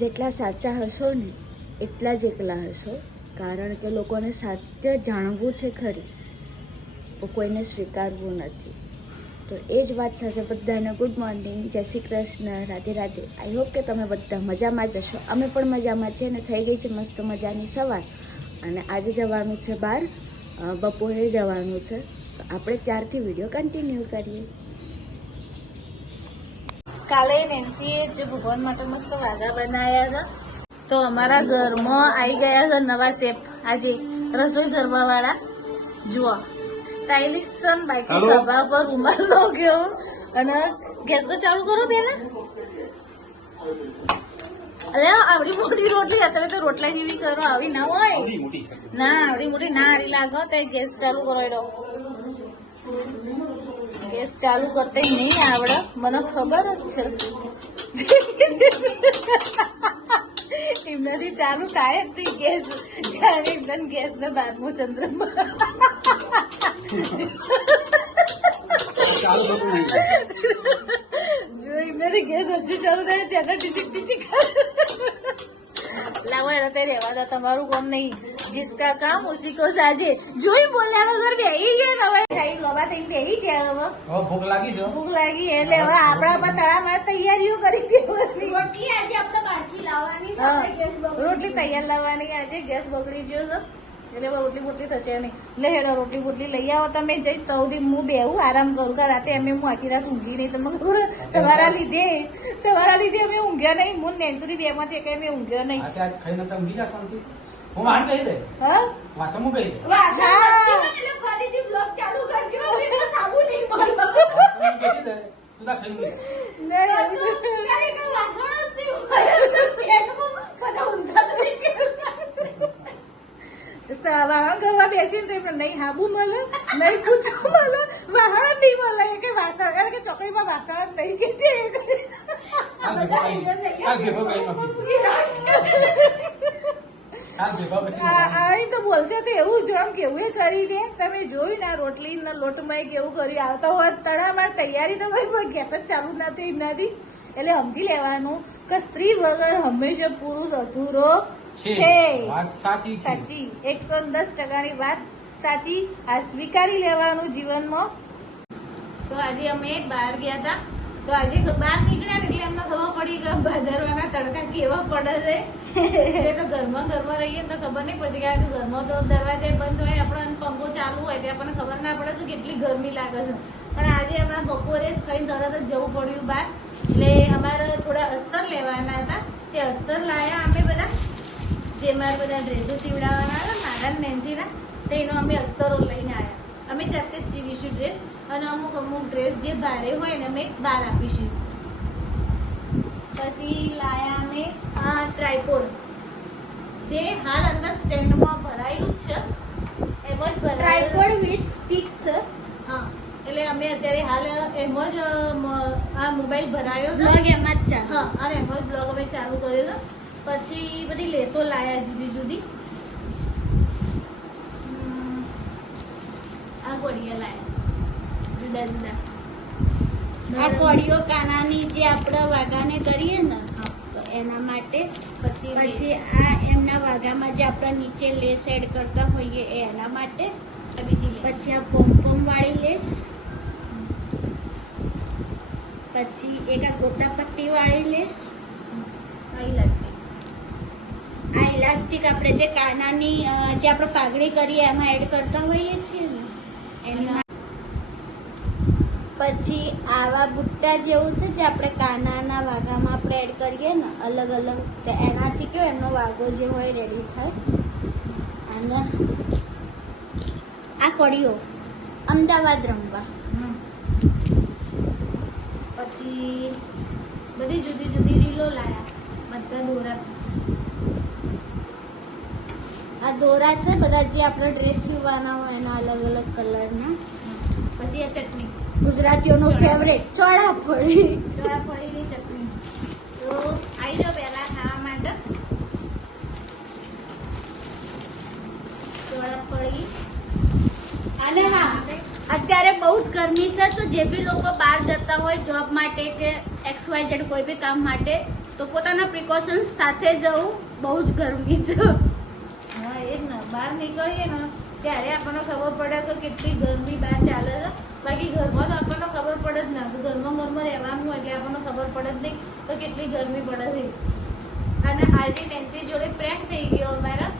જેટલા સાચા હશો ને એટલા જ એકલા હશો, કારણ કે લોકોને સત્ય જાણવું છે ખરી, તો કોઈને સ્વીકારવું નથી. તો એ જ વાત સાથે બધાને ગુડ મોર્નિંગ, જય શ્રી કૃષ્ણ, રાધે રાધે. આઈ હોપ કે તમે બધા મજામાં જ હશો. અમે પણ મજામાં છીએ અને થઈ ગઈ છે મસ્ત મજાની સવાર. અને આજે જવાનું છે બહાર, બપોરે જવાનું છે, તો આપણે ત્યારથી વિડીયો કન્ટિન્યુ કરીએ. કાલે નેન્સીએ જે ભગવાન માટે મસ્ત વાઘા બનાવ્યા હતા, તો અમારા ઘરમાં આવી ગયા છે નવા શેફ. આજે રસોઈ કરવા વાળા જુઓ, સ્ટાઇલિશ સન બાઈક ખભા પર રૂમાલ લોગ્યો અને ગેસ તો ચાલુ કરો પેલા. અરે આવડી મોટી રોટલી, તમે તો રોટલા જેવી કરો, આવી ના હોય ના, આવડી મોટી ના હારી લાગો. તો ગેસ ચાલુ કરો એનો. ગેસ ચાલુ કરતે નહીં આવડે, મને ખબર જ છે. એમનાથી ચાલુ થાય જ ગેસ, એકદમ ગેસ ને 12મો ચંદ્રમાં જો એમનાથી ગેસ હજુ ચાલુ થાય છે. લાવો એને તે રહેવા દો, તમારું કામ નહીં. जिसका काम उसी को साजे. જોઈ બોલ્યા વગર બેહી ગયા. હવે ખાઈ લોબા થઈને બેહી ગયા. હવે ભૂખ લાગી છે, ભૂખ લાગી એટલે હવે આપણા પર તળામાર તૈયારીઓ કરી દેવાની. રોટલી આજે આપણે બહારથી લાવવાની છે, રોટલી તૈયાર લાવવાની. આજે ગેસ બગડી ગયો છે એટલે રોટલી બોટલી થશે નહીં. લે હેડો રોટલી બોટલી લઈ આવો તમે. જઈ તો હું બેહું આરામ કરું. કે રાતે અમે હું આખી રાત ઊંઘી નહીં. તમે ખબર તમારા લીધે અમે ઊંઘ્યા નહીં. હું નેન્સુરી બે માંથી કઈ મેં ઊંઘ્યો નહીં. હું માર કહી દે. હા વાસમ હું કહી દે. વાસા મસ્તી મને એટલે ફરીથી બ્લોગ ચાલુ કરજો. મને સાબુ નહીં મળતો. હું કહી દે તું તા ખાઈ લે. નહીં તારે કે વાસણ જ નહીં હોય તો સ્કેનમાં કદા ઊંધા થઈ ગયા. વાહણ કરવા બેસીને તો નહીં હાબુ મળે, નહીં પૂછવું મળે, વાહણ જ નહીં મળે. કે વાસણ કે ચોકડીમાં વાસણ જ નહીં કે છે. આવી તો બોલશે તો એવું જ આમ કેવું કરી દે. તમે જોયું ને રોટલી ના લોટમાં કેવું કરી આવતા હોય તળામાર તૈયારી તો કોઈ ગેસ જ ચાલુ ના થઈ નથી. એટલે સમજી લેવાનું કે સ્ત્રી વગર હંમેશા પુરુષ અધૂરો છે. સાચી 110%ની વાત સાચી. આ સ્વીકારી લેવાનું જીવનમાં. તો આજે અમે બહાર ગયા હતા, તો આજે બહાર નીકળ્યા એટલે અમને ખબર પડી કે ભાદરવાના તડકા કેવા પડે છે. તો ઘરમાં રહીએ તો ખબર નહીં પડતી, કારણ કે ઘરમાં તો દરવાજા બંધ હોય, આપણને પંખો ચાલુ હોય તો આપણને ખબર ના પડે કે કેટલી ગરમી લાગે છે. પણ આજે અમારે બપોરે જ ખાઈને તરત જ જવું પડ્યું બહાર. એટલે અમારે થોડા અસ્તર લેવાના હતા, તે અસ્તર લાયા અમે બધા. જે મારે બધા ડ્રેસો સીવડાવવાના હતા નાના નેન્સીના, તેનો અમે અસ્તરો લઈને આવ્યા. અમે જાતે જ સીવીશું ડ્રેસ, અને અમુક ડ્રેસ જે ભારે હોય ને અમે બહાર આપીશું. પછી લાયા અમે આ ટ્રાયપોડ, જે હાલ અંદર સ્ટેન્ડમાં ભરાયેલું જ છે. એમ જ ટ્રાયપોડ વિથ સ્ટીક છે. હા, એટલે અમે અત્યારે હાલ એમ જ આ મોબાઈલ ભરાયો છે, બ્લોગ એમ જ ચાલુ. હા, અને એમ જ બ્લોગ અમે ચાલુ કર્યો છે. પછી બધી લેસો લાયા જુદી જુદી. આ કોડિયા લાયા જુદા જુદા. આ કોડિયો કાનાની જે આપણે વાઘાને કરીએ ને તો એના માટે. પછી આ એમના વાઘામાં જે આપણે નીચે લેસ એડ કરતા હોઈએ એના માટે. પછી આ પોમ વાળી લેસ. પછી એક આ ગોટા પટ્ટી વાળી લેસ. આ ઇલાસ્ટિક આપણે જે કાનાની જે આપણે પાઘડી કરીએ એમાં એડ કરતા હોઈએ છીએ ને એમાં. પછી આવા બુટ્ટા જેવું છે જે આપણે કાનાના વાઘામાં આપણે એડ કરીએ ને અલગ અલગ, તો એનાથી કેવો એમનો વાઘો જે હોય રેડી થાય. અને આ કોડિયો અમદાવાદ રમવા. પછી બધી જુદી જુદી રીલો લાયા, બધા દોરા. આ દોરા છે બધા જે આપણે ડ્રેસ સીવવાના હોય એના અલગ અલગ કલરના. પછી આ ચટણી ગુજરાતીઓનો ફેવરેટ ચોળાફળી. ચોળાફળીની ચટણી. તો આવી જાઓ પહેલા ખાવા માટે. ચોળાફળી. અને હા, અત્યારે બહુ જ ગરમી છે, તો જે બી લોકો બહાર જતા હોય જોબ માટે કે XYZ કોઈ બી કામ માટે, તો પોતાના પ્રિકોશન્સ સાથે જવું. બહુ જ ગરમી છે. હા એ જ ને, બહાર નીકળીએ ને ત્યારે આપણને ખબર પડે કે કેટલી ગરમી બહાર ચાલે છે. બાકી ઘરમાં તો આપણને ખબર પડે જ ના, ઘરમાં રહેવાનું એટલે આપણને ખબર પડે જ નહીં તો કેટલી ગરમી પડે છે. અને આજે નેન્સી જોડે પ્રેન્ક થઈ ગયો અમારા.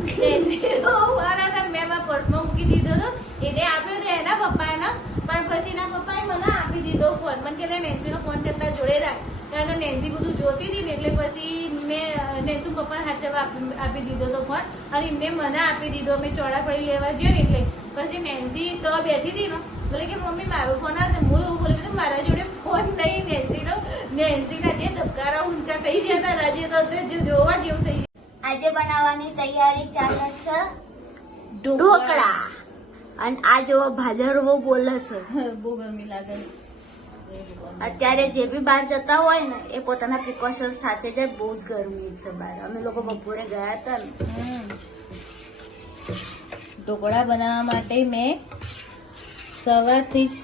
મેં મારા પર્સમાં મૂકી દીધો હતો, એને આપ્યો તો એના પપ્પાને, પણ પછી એના પપ્પાએ મને આપી દીધો ફોન. મને કે નેન્સીનો ફોન કરતા જોડે રાખ. અને નેન્સી બધું જોતી હતી ને એટલે પછી મેં નેન્સુ પપ્પાને હાચવા આપી દીધો હતો ફોન, અને એમને મને આપી દીધો. મેં ચોળાફળી લેવા જઈએ ને એટલે પછી નેન્સી તો બેઠી હતી ને, બોલે કે મમ્મી મારો ફોન આવે. હું એવું બોલે કે મારા જોડે ફોન નહીં નેન્સીનો. નેન્સીના જે ધબકારા ઊંચા થઈ જતા આજે તો જોવા જેવું થઈ જાય. આજે બનાવવાની તૈયારી ચાલે છે ઢોકળા. અને આ જો ભાદરવો બોલે છે. બહુ ગરમી લાગે. અત્યારે જે બી બહાર જતા હોય ને એ પોતાના પ્રિકોશન સાથે જાય. બહુ જ ગરમી છે બહાર. અમે લોકો બપોરે ગયા હતા ને. ઢોકળા બનાવવા માટે મેં સવારથી જ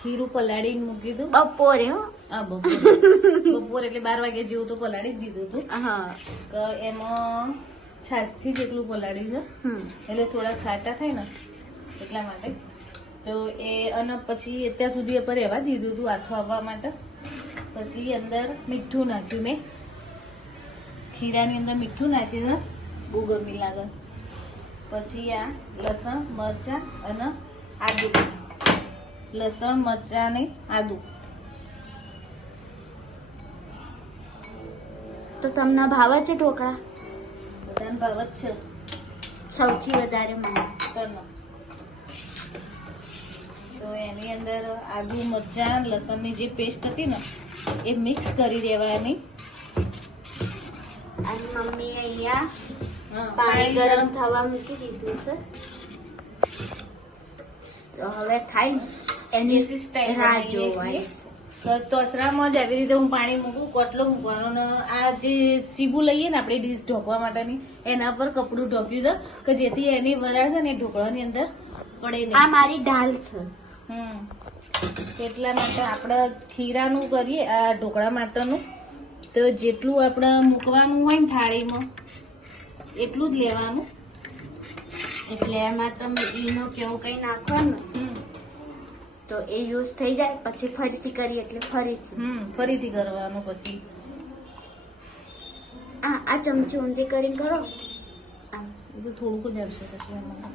ખીરું પલાળીને મૂકી દીધું. બપોરે હો. હા બપોરે એટલે 12 વાગ્યા જેવું તો પલાળી જ દીધું હતું. હા. તો એમાં છાશથી જ એટલું પલાળ્યું છે, એટલે થોડા ખાટા થાય ને એટલા માટે. તો એ અને પછી અત્યાર સુધી પર રહેવા દીધું હતું આથો આવવા માટે. પછી અંદર મીઠું નાખ્યું મેં, ખીરાની અંદર મીઠું નાખ્યું છે. બહુ ગરમી લાગે. પછી આ લસણ મરચાં અને આદુ, લસણ મરચાં ને આદુ. તો તમને ભાવે છે ઢોકળા? બધાને ભાવ જ છે. સૌથી વધારે મને તને તો એની અંદર આદુ મરચાં લસણની જે પેસ્ટ હતી ને એ મિક્સ કરી દેવાની. અને મમ્મી અહીંયા હા, પાણી ગરમ થવા મૂકી દીધું છે. તો હવે થાય ને એની દેશી સ્ટાઈલ રાહ બનાવીએ જોવાની છીએ. છે. તો તસરામાં જ આવી રીતે હું પાણી મૂકું, કોટલો મૂકવાનો ને આ જે સીબું લઈએ ને આપણે ડીશ ઢોકવા માટેની એના પર કપડું ઢોક્યું છે કે જેથી એની વરાળ છે ને એ ઢોકળાની અંદર પડે નહીં. આ મારી ઢાલ છે. એટલા માટે આપણે ખીરાનું કરીએ આ ઢોકળા માટેનું, તો જેટલું આપણે મૂકવાનું હોય ને થાળીમાં એટલું જ લેવાનું. એટલે એમાં તમે ઈનો કેવું કઈ નાખો ને તો એ યુઝ થઈ જાય. પછી ફરીથી કરીએ એટલે ફરીથી કરવાનું. પછી આ ચમચી ઊંધી કરીને કરો. આમ. એ તો થોડુંક જ આવશે પછી એમાં.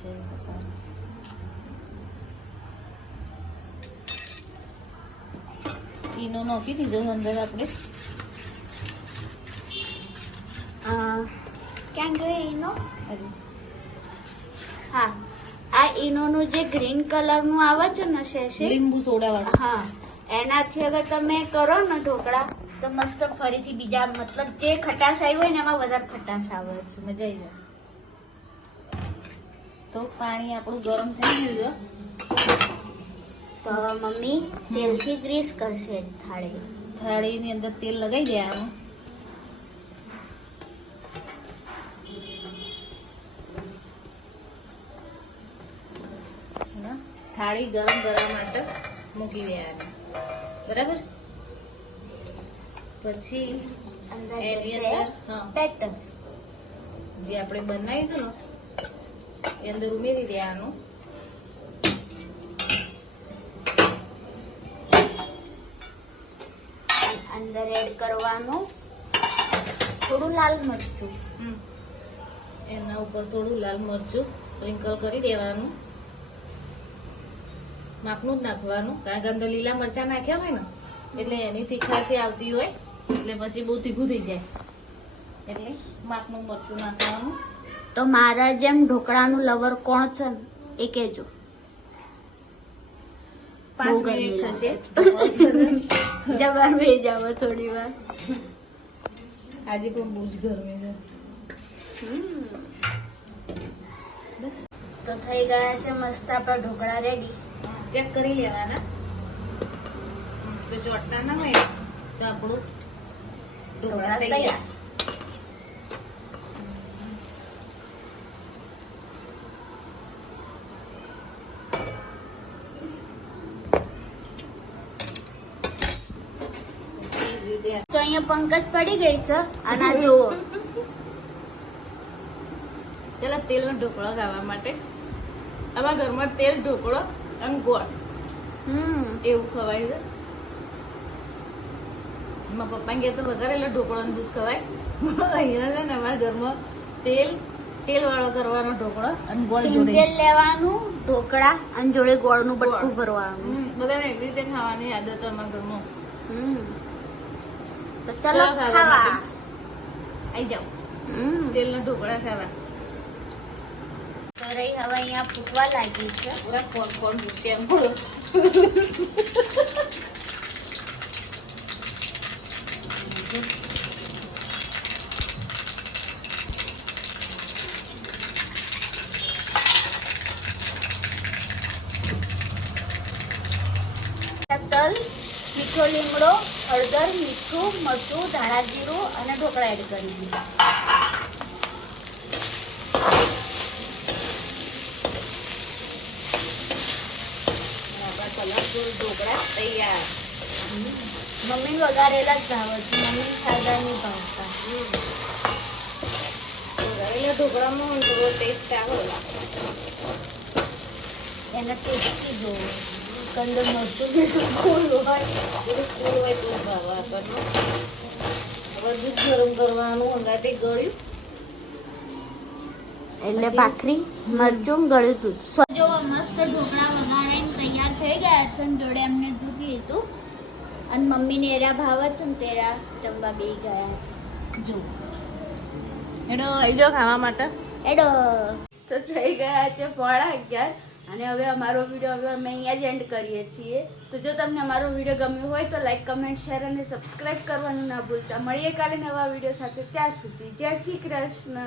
જય ભગવાન. ઈનો નાખી દીધો અંદર આપણે. ક્યાં ગયો ઈનો? અરે, હા, આ ઈનોનું જે ગ્રીન કલરનું આવે છે ને શેષે, લીંબુ સોડા વાળું. હા, એનાથી અગર તમે કરો ને ઢોકળા તો મસ્ત ફરીથી બીજા મતલબ જે ખટાશ આવી હોય ને એમાં વધારે ખટાશ આવે છે. મજા આવી જાય. તો પાણી આપણું ગરમ થઈ ગયું છે. તો હવે મમ્મી તેલથી ગ્રીસ કરશે થાળી. થાળીની અંદર તેલ લગાવી દેવાનું. થાળી ગરમ કરવા માટે મૂકી દેવાની. બરાબર. પછી અંદર એની જશે અંદર બેટર. જે આપણે બનાવી છે ને એ અંદર ઉમેરી દેવાનું. અંદર એડ કરવાનું થોડું લાલ મરચું. એના ઉપર થોડું લાલ મરચું સ્પ્રિંકલ કરી દેવાનું. માપનું જ નાખવાનું, કારણ કે અંદર લીલા મરચાં નાખ્યા હોય ને એટલે એની તીખાસી આવતી હોય એટલે પછી બહુ તીખું થઈ જાય. એટલે માપનું મરચું નાખવાનું. તો મારા જેમ ઢોકળાનું લવર કોણ છે ને એ કહેજો. 5 મિનિટ થશે. જબર બે જાવ થોડી વાર. આજે પણ બહુ જ ગરમી છે. તો થઈ ગયા છે મસ્ત આપણા ઢોકળા રેડી. ચેક કરી લેવાના તો ચોટના ના હોય તો આપણું ઢોકળા તૈયાર. તો અહીંયા પંકજ પડી ગઈ છે અને આ જુઓ ચાલો તેલનો ઢોકળો ખાવા માટે આમાં ઘરમાં તેલ ઢોકળો અને ગોળ એવું ખવાય છે. મારા પપ્પાને કહે તો વઘારેલો ઢોકળો અને દૂધ ખવાય. અહીંયા છે ને અમારા ઘરમાં તેલ વાળો કરવાનો ઢોકળો અને ગોળ જોડે તેલ લેવાનું ઢોકળા અને જોડે ગોળનું બટકું ભરવાનું. બધાને એવી રીતે ખાવાની આદત અમારા ઘરમાં. તો ચાલો ચલો ખાવા ખાવા. માટે. આઈ જાઓ તેલના ઢોકળા ખાવા. તો રહી હવે અહીંયા ફૂટવા લાગી છે. પૂરા કોણ પૂછે એમ બોલો. તલ, મીઠો લીમડો, હળદર, મીઠું, મરચું, ધાણા જીરું અને ઢોકળા એડ કરી દીધા. આપણા કલરફુલ ઢોકળા તૈયાર. મમ્મી વઘારેલા જ ભાવે છે, મમ્મી સાદા નહીં ભાવતા. વઘારેલા ઢોકળામાં થોડો ટેસ્ટ આવે. એને ટેસ્ટી જોવો કંદર મરચું જેટલું ફૂલ હોય બધું ફૂલ હોય તો જ ભાવે આપણને. હવે દૂધ ગરમ કરવાનું હંગાતે ગળ્યું એટલે ભાખરી મરચું ગળ્યું દૂધ. જો મસ્ત ઢોકળા વઘારાઈને તૈયાર થઈ ગયા છે અને જોડે અમને દૂધ લીધું અને મમ્મીને એરા ભાવે છે ને તેરા જમવા બે ગયા છે. જો એનો આવી જાઓ ખાવા માટે. એડો તો થઈ ગયા છે 11:30 અને હવે અમારો વિડીયો હવે અમે અહીંયા જ એન્ડ કરીએ છીએ. તો જો તમને અમારો વિડીયો ગમ્યો હોય તો લાઈક કમેન્ટ શેર અને સબસ્ક્રાઈબ કરવાનું ના ભૂલતા. મળીએ કાલે નવા વિડીયો સાથે. ત્યાં સુધી જય શ્રી કૃષ્ણ.